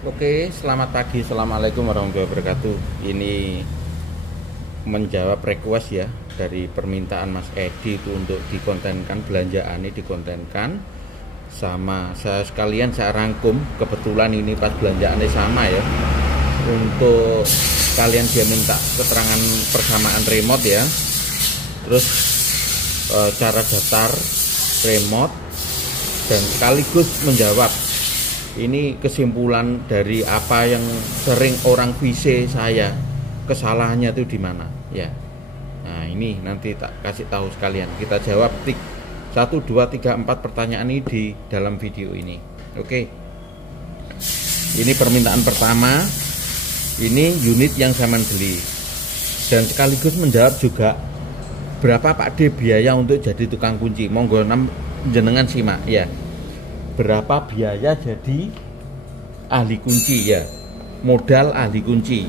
Oke, selamat pagi. Assalamualaikum warahmatullahi wabarakatuh. Ini menjawab request ya dari permintaan Mas Edi itu untuk dikontenkan belanjaan ini dikontenkan sama saya sekalian saya rangkum. Kebetulan ini pas belanjaannya sama ya. Untuk kalian dia minta keterangan persamaan remote ya. Terus cara daftar remote dan sekaligus menjawab ini kesimpulan dari apa yang sering orang VC saya, kesalahannya itu di mana ya. Nah ini nanti tak kasih tahu sekalian, kita jawab 1, 2, 3, 4 pertanyaan ini di dalam video ini. Oke, ini permintaan pertama, ini unit yang saya beli dan sekaligus menjawab juga berapa Pak D biaya untuk jadi tukang kunci. Monggo jenengan simak ya. Berapa biaya jadi ahli kunci ya, modal ahli kunci.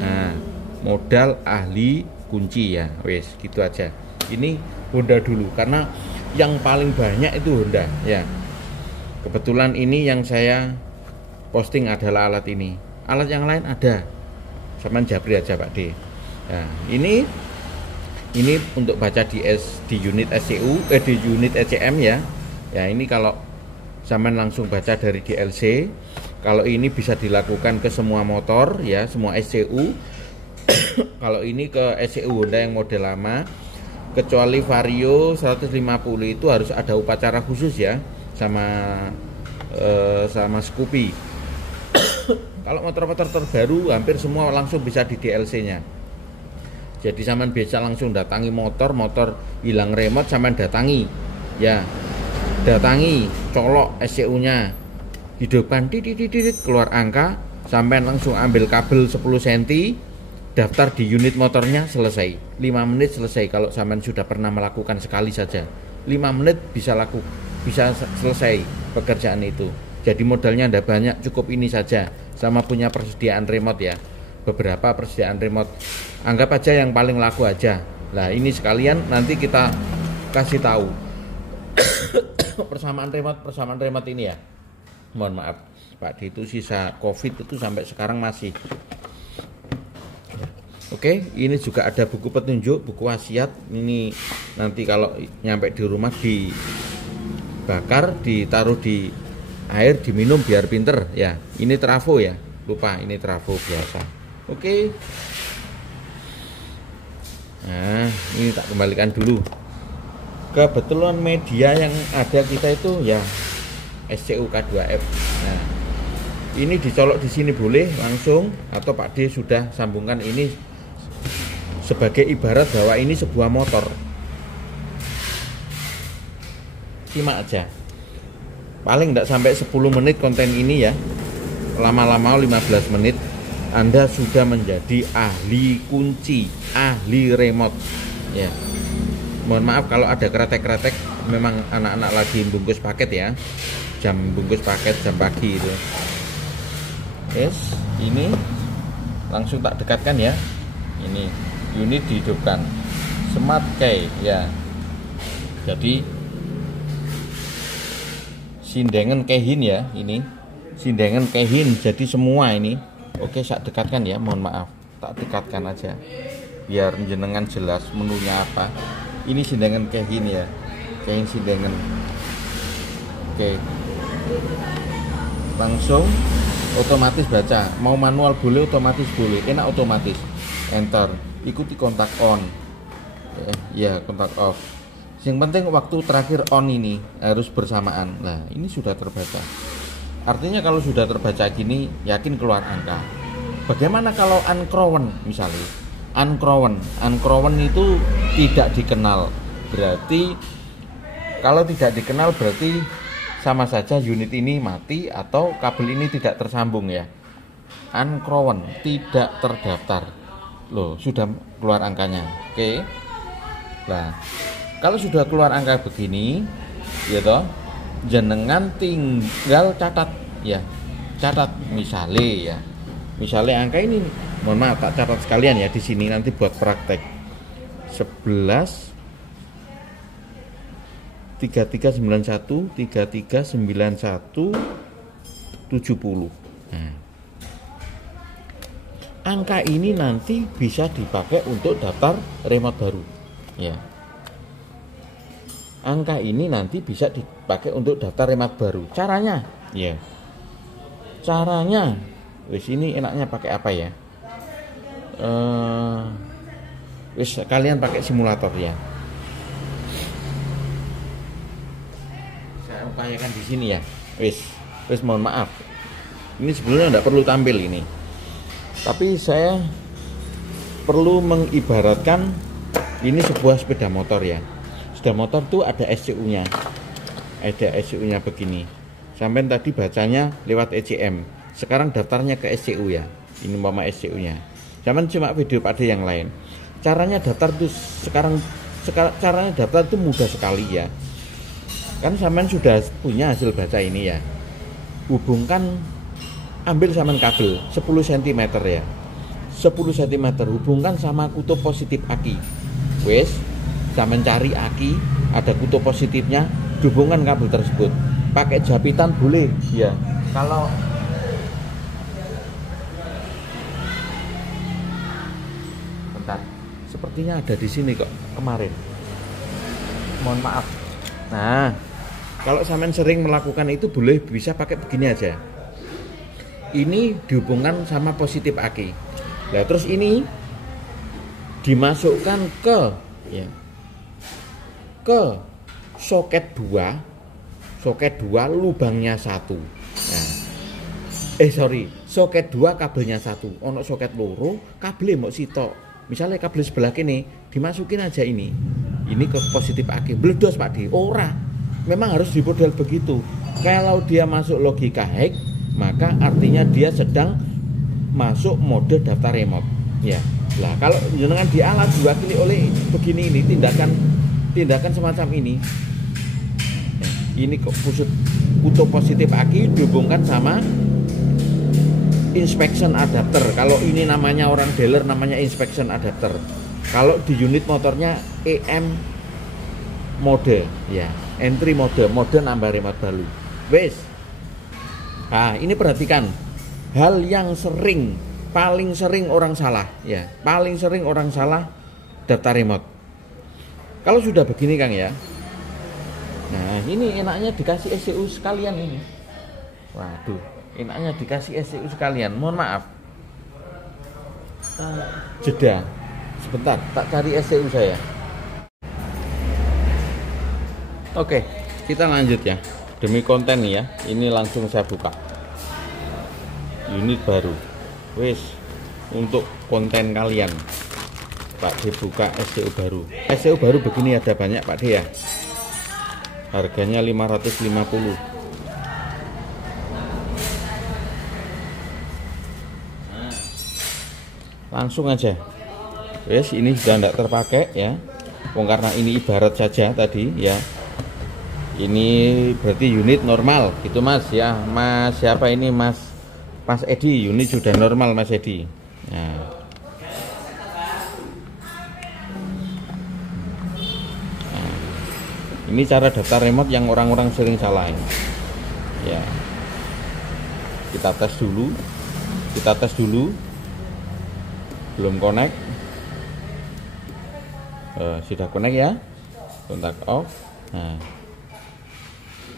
Nah, modal ahli kunci ya, wes gitu aja. Ini Honda dulu karena yang paling banyak itu Honda ya. Kebetulan ini yang saya posting adalah alat ini. Alat yang lain ada, sama japri aja Pak D. Nah, ini untuk baca di unit SCU di unit ECM ya. Ya ini kalau zaman langsung baca dari DLC. Kalau ini bisa dilakukan ke semua motor ya, semua SCU. Kalau ini ke SCU Honda yang model lama, kecuali Vario 150 itu harus ada upacara khusus ya, sama Scoopy. Kalau motor-motor terbaru hampir semua langsung bisa di DLC-nya. Jadi zaman biasa langsung datangi motor hilang remote zaman datangi ya. Datangi, colok SCU-nya, hidupkan, keluar angka, sampai langsung ambil kabel 10 cm, daftar di unit motornya, selesai. 5 menit selesai kalau sampean sudah pernah melakukan sekali saja. 5 menit bisa selesai pekerjaan itu. Jadi modalnya tidak banyak, cukup ini saja. Sama punya persediaan remote ya. Beberapa persediaan remote. Anggap aja yang paling laku aja. Nah, ini sekalian nanti kita kasih tahu persamaan remote ini ya. Mohon maaf Pak D, itu sisa COVID itu sampai sekarang masih. Oke, ini juga ada buku petunjuk, buku wasiat. Ini nanti kalau nyampe di rumah dibakar, ditaruh di air, diminum biar pinter ya. Ini trafo ya, lupa ini trafo biasa. Oke. Nah, ini tak kembalikan dulu. Kebetulan media yang ada kita itu ya SCU K2F. Nah, ini dicolok di sini boleh langsung, atau Pak D sudah sambungkan ini sebagai ibarat bahwa ini sebuah motor. Simak aja. Paling tidak sampai 10 menit konten ini ya. Lama-lama 15 menit Anda sudah menjadi ahli kunci, ahli remote. Ya. Mohon maaf kalau ada kretek-kretek, memang anak-anak lagi bungkus paket ya. Bungkus paket jam pagi itu. Yes, ini langsung tak dekatkan ya. Ini unit dihidupkan. Smart Key ya. Jadi sindengan kehin ya, ini. Sindengan kehin jadi semua ini. Oke, saya dekatkan ya, mohon maaf. Tak dekatkan aja. Biar jenengan jelas menunya apa. Ini sindengan kehin ya, kehin sindengan. Oke, langsung otomatis baca. Mau manual boleh, otomatis boleh. Enak otomatis. Enter. Ikuti kontak on. Ya, kontak off. Yang penting waktu terakhir on ini harus bersamaan. Nah, ini sudah terbaca. Artinya kalau sudah terbaca gini, yakin keluar angka. Bagaimana kalau uncrowen misalnya? Uncrowen itu tidak dikenal. Berarti kalau tidak dikenal berarti sama saja unit ini mati atau kabel ini tidak tersambung ya. Uncrowen, tidak terdaftar. Loh, sudah keluar angkanya. Oke. Nah, kalau sudah keluar angka begini, ya toh, jenengan tinggal catat ya. Catat misalnya angka ini, mohon maaf tak catat sekalian ya di sini nanti buat praktek. 11 3391 3391 70. Nah, angka ini nanti bisa dipakai untuk daftar remote baru ya. Angka ini nanti bisa dipakai untuk daftar remote baru. Caranya ya, caranya wis ini enaknya pakai apa ya, wis kalian pakai simulator ya. Saya upayakan di sini ya. Wis mohon maaf, ini sebelumnya tidak perlu tampil ini, tapi saya perlu mengibaratkan ini sebuah sepeda motor ya. Sepeda motor tuh ada SCU-nya, begini. Sampai tadi bacanya lewat ECM, sekarang daftarnya ke SCU ya. Ini mama SCU-nya. Zaman cuma video pada yang lain. Caranya daftar tuh sekarang caranya daftar itu mudah sekali ya. Kan sampean sudah punya hasil baca ini ya. Hubungkan, ambil sampean kabel 10 cm ya. 10 cm hubungkan sama kutub positif aki. Wes, sampean cari aki, ada kutub positifnya, hubungkan kabel tersebut. Pakai japitan boleh ya. Kalau bentar, sepertinya ada di sini kok kemarin. Mohon maaf. Nah, kalau sampean sering melakukan itu boleh bisa pakai begini aja. Ini dihubungkan sama positif aki. Nah, terus ini dimasukkan ke ya, ke soket 2 lubangnya 1. Nah, soket 2 kabelnya 1. Ono soket loro, kabelnya mau sitok. Misalnya kabel sebelah kini dimasukin aja ini ke positif aki. Bledos Pak Di. Ora. Memang harus dimodel begitu. Kalau dia masuk logika hack, maka artinya dia sedang masuk mode daftar remote. Ya. Lah kalau jenengan di alat diwakili oleh begini ini tindakan semacam ini. Ini kok kutub positif aki dihubungkan sama inspection adapter. Kalau ini namanya orang dealer namanya inspection adapter. Kalau di unit motornya EM mode ya, entry mode nambah remote baru. Wes. Nah, ini perhatikan hal yang paling sering orang salah ya. Paling sering orang salah daftar remote. Kalau sudah begini Kang ya. Nah, ini enaknya dikasih SCU sekalian ini. Waduh, enaknya dikasih SCU sekalian. Mohon maaf. Jeda. Sebentar, tak cari SCU saya. Oke, kita lanjut ya. Demi konten nih ya. Ini langsung saya buka. Unit baru. Wes, untuk konten kalian. Pak D buka SCU baru. SCU baru begini ada banyak Pak D ya. Harganya 550. Langsung aja. Wes, ini sudah tidak terpakai ya. Karena ini ibarat saja tadi ya. Ini berarti unit normal gitu Mas ya. Mas siapa ini Mas Edi, unit sudah normal Mas Edi. Nah. Ini cara daftar remote yang orang-orang sering salahin. Ya. Kita tes dulu. Belum connect. Sudah connect ya. Kontak off. Nah.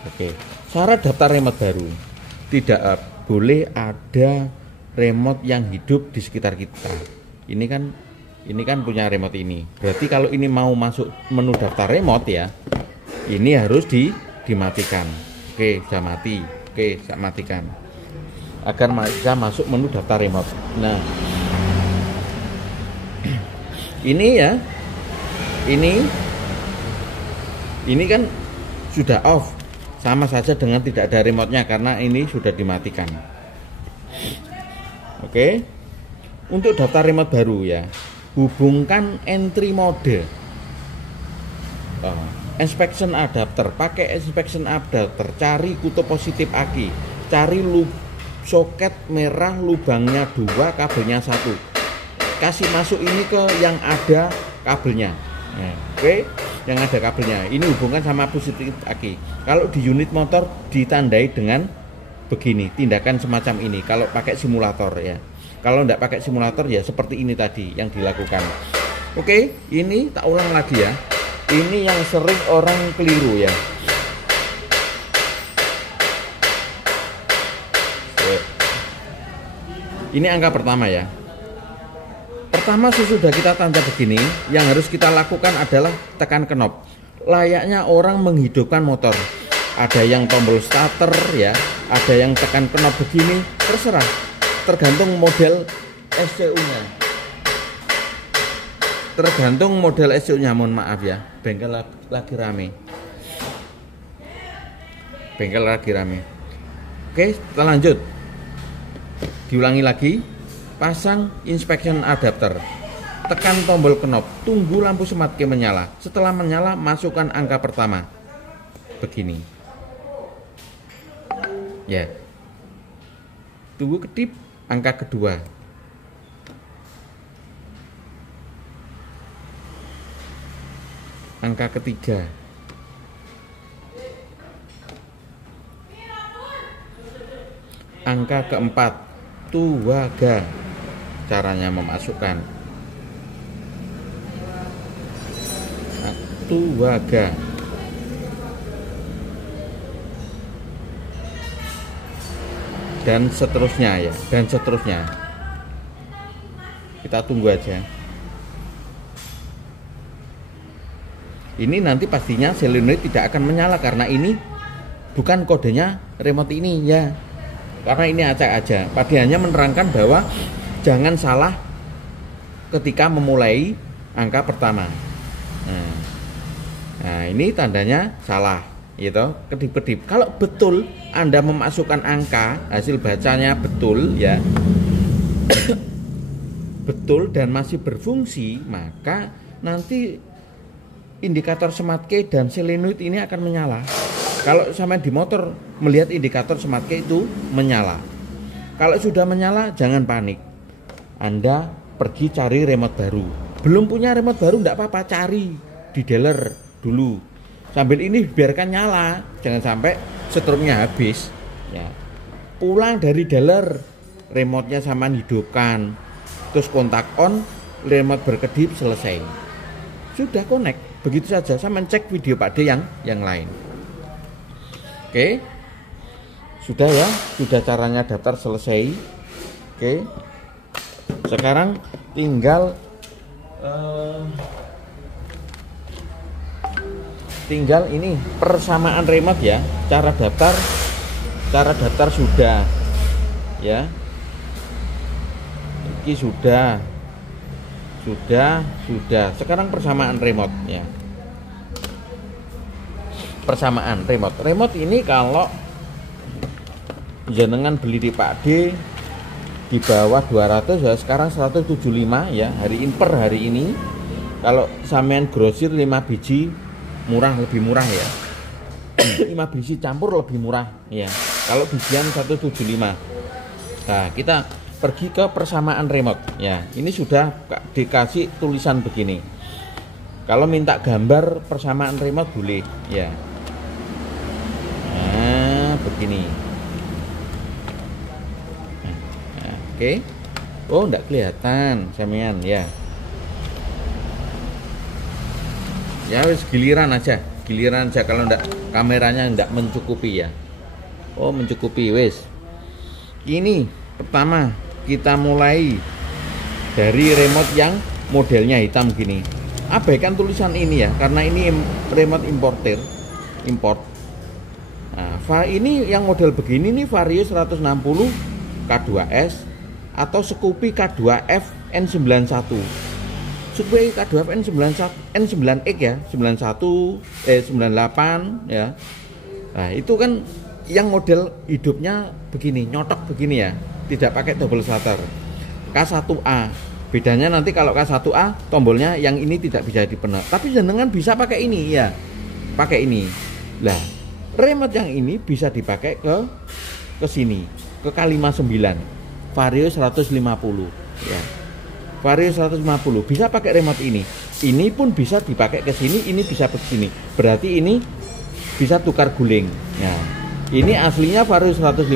Oke. Cara daftar remote baru. Tidak boleh ada remote yang hidup di sekitar kita. Ini kan punya remote ini. Berarti kalau ini mau masuk menu daftar remote ya, ini harus dimatikan. Oke, sudah mati. Oke, saya matikan. Agar bisa masuk menu daftar remote. Nah, ini ya. Ini kan sudah off. Sama saja dengan tidak ada remote-nya karena ini sudah dimatikan. Oke. Untuk daftar remote baru ya, hubungkan entry mode. Inspection adapter, pakai inspection adapter, cari kutub positif aki, cari soket merah lubangnya 2, kabelnya 1, kasih masuk ini ke yang ada kabelnya. Nah, oke, yang ada kabelnya ini hubungkan sama positif aki. Kalau di unit motor ditandai dengan begini, tindakan semacam ini kalau pakai simulator ya. Kalau tidak pakai simulator ya seperti ini tadi yang dilakukan. Oke, ini tak ulang lagi ya. Ini yang sering orang keliru ya. Ini angka pertama ya. Pertama sesudah kita tancap begini, yang harus kita lakukan adalah tekan knop. Layaknya orang menghidupkan motor. Ada yang tombol starter ya, ada yang tekan knop begini, terserah. Tergantung model SCU-nya. Tergantung model SCU-nya, mohon maaf ya. Bengkel lagi rame. Bengkel lagi rame. Oke, kita lanjut. Diulangi lagi. Pasang inspection adapter. Tekan tombol knop, tunggu lampu SMART-Key menyala. Setelah menyala, masukkan angka pertama. Begini. Ya. Tunggu kedip angka kedua. Angka ketiga. Angka keempat. Tuaga. Caranya memasukkan tuaga. Dan seterusnya ya, dan seterusnya. Kita tunggu aja. Ini nanti pastinya solenoid tidak akan menyala karena ini bukan kodenya remote ini ya. Karena ini acak aja. Pada hanya menerangkan bahwa jangan salah ketika memulai angka pertama. Nah, ini tandanya salah, gitu. Kedip-kedip. Kalau betul Anda memasukkan angka, hasil bacanya betul ya, betul dan masih berfungsi, maka nanti indikator SMART-Key dan solenoid ini akan menyala. Kalau sama di motor melihat indikator SMART-Key itu menyala. Kalau sudah menyala, jangan panik. Anda pergi cari remote baru. Belum punya remote baru enggak apa-apa, cari di dealer dulu. Sambil ini biarkan nyala, jangan sampai setrumnya habis. Ya. Pulang dari dealer, remote-nya sama hidupkan. Terus kontak on, remote berkedip, selesai. Sudah connect. Begitu saja, sama cek video Pak D yang lain. Oke. Sudah ya, sudah caranya daftar selesai. Oke. Sekarang tinggal ini persamaan remote ya. Cara daftar sudah ya. Ini sudah. Sekarang persamaan remote ya. Persamaan remote. Remote ini kalau jenengan beli di Pak D di bawah 200 ya, sekarang 175 ya, hari ini. Kalau sampean grosir 5 biji murah, lebih murah ya. 5 biji campur lebih murah ya. Kalau bijian 175. Nah, kita pergi ke persamaan remote ya. Ini sudah dikasih tulisan begini. Kalau minta gambar persamaan remote boleh ya. Nah, begini. Oke. Oh, enggak kelihatan sampean ya. Ya wis giliran aja kalau enggak kameranya enggak mencukupi ya. Oh, mencukupi wis. Ini pertama kita mulai dari remote yang modelnya hitam gini. Abaikan tulisan ini ya, karena ini remote import. Nah, ini yang model begini nih Vario 160 K2S atau Scoopy K2F N91. Scoopy K2F N9X ya, 98 ya. Nah, itu kan yang model hidupnya begini, nyotok begini ya, tidak pakai double shutter. K1A. Bedanya nanti kalau K1A tombolnya yang ini tidak bisa dipenuh. Tapi jenengan bisa pakai ini ya. Pakai ini. Lah, remote yang ini bisa dipakai ke sini, ke K59. Vario 150 ya. Vario 150 bisa pakai remote ini. Ini pun bisa dipakai ke sini, ini bisa ke sini. Berarti ini bisa tukar guling. Ya. Ini aslinya Vario 150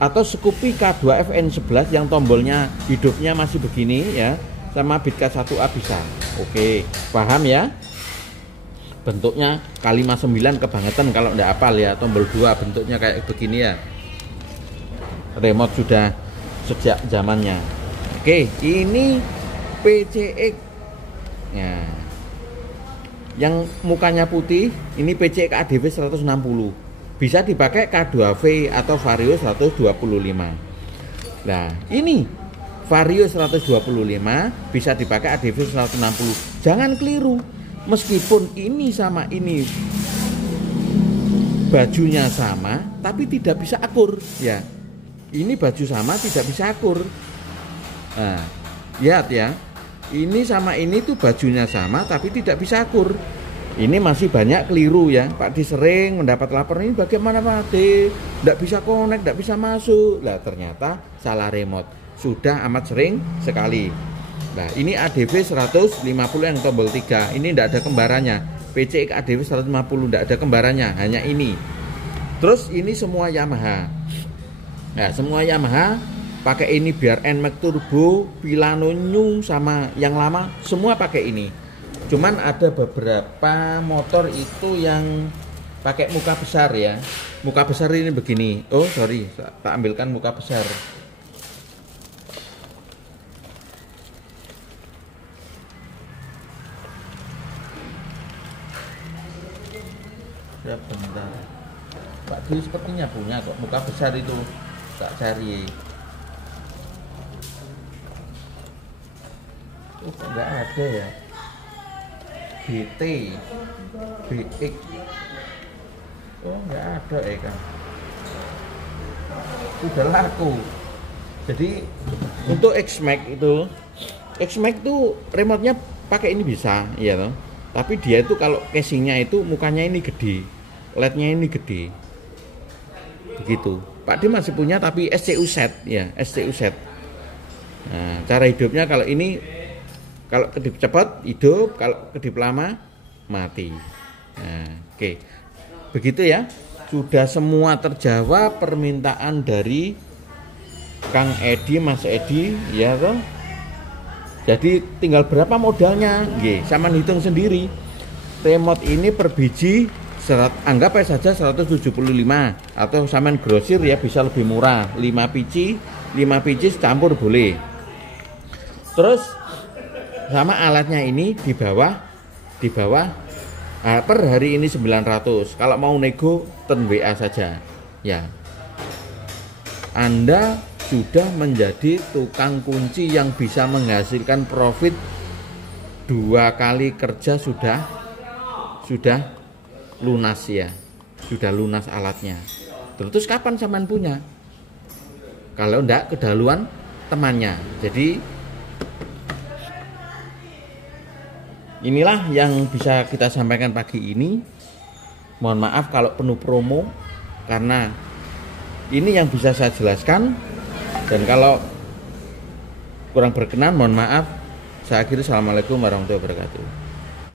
atau Scoopy K2FN11 yang tombolnya hidupnya masih begini ya, sama Bitka 1A bisa. Oke, paham ya? Bentuknya K59 kebangetan kalau ndak hafal ya. Tombol 2 bentuknya kayak begini ya. Remote sudah sejak zamannya. Oke, ini PCX ya. Yang mukanya putih ini PCX ADV 160. Bisa dipakai K2V atau Vario 125. Nah, ini Vario 125 bisa dipakai ADV 160. Jangan keliru. Meskipun ini sama ini bajunya sama, tapi tidak bisa akur ya. Ini baju sama tidak bisa akur. Nah, lihat ya. Ini sama ini tuh bajunya sama tapi tidak bisa akur. Ini masih banyak keliru ya. Pak Di sering mendapat laporan, ini bagaimana Pak Di? Tidak bisa connect, tidak bisa masuk. Lah ternyata salah remote. Sudah amat sering sekali. Nah, ini ADV 150 yang tombol 3. Ini tidak ada kembarannya. PCX ADV 150 tidak ada kembarannya, hanya ini. Terus ini semua Yamaha. Nah, semua Yamaha pakai ini biar NMAX Turbo, Pilano New sama yang lama semua pakai ini. Cuman ada beberapa motor itu yang pakai muka besar ya. Muka besar ini begini. Oh, sorry, tak ambilkan muka besar. Ya bentar. Pak Di sepertinya punya kok muka besar itu. Tak cari. Oh, enggak ada ya. GT BX. Oh, enggak ada kan. Sudah laku. Jadi untuk X-Max itu remote-nya pakai ini bisa, ya toh. Tapi dia itu kalau casingnya itu mukanya ini gede, LED-nya ini gede. Begitu. Pak Di masih punya tapi SCU set ya, SCU set. Nah, cara hidupnya kalau ini kalau kedip cepat hidup, kalau kedip lama mati. Nah, oke. Begitu ya. Sudah semua terjawab permintaan dari Kang Edi, Mas Edi, ya toh. Jadi tinggal berapa modalnya? Nggih, sama hitung sendiri. Remote ini per biji anggap saja 175 atau saman grosir ya bisa lebih murah. 5 biji campur boleh. Terus sama alatnya ini di bawah per hari ini 900. Kalau mau nego ten WA saja. Ya. Anda sudah menjadi tukang kunci yang bisa menghasilkan profit 2 kali kerja sudah lunas ya. Sudah lunas alatnya. Terus kapan sampean punya? Kalau enggak kedaluan temannya. Jadi inilah yang bisa kita sampaikan pagi ini. Mohon maaf kalau penuh promo karena ini yang bisa saya jelaskan, dan kalau kurang berkenan mohon maaf. Saya akhiri. Assalamualaikum warahmatullahi wabarakatuh.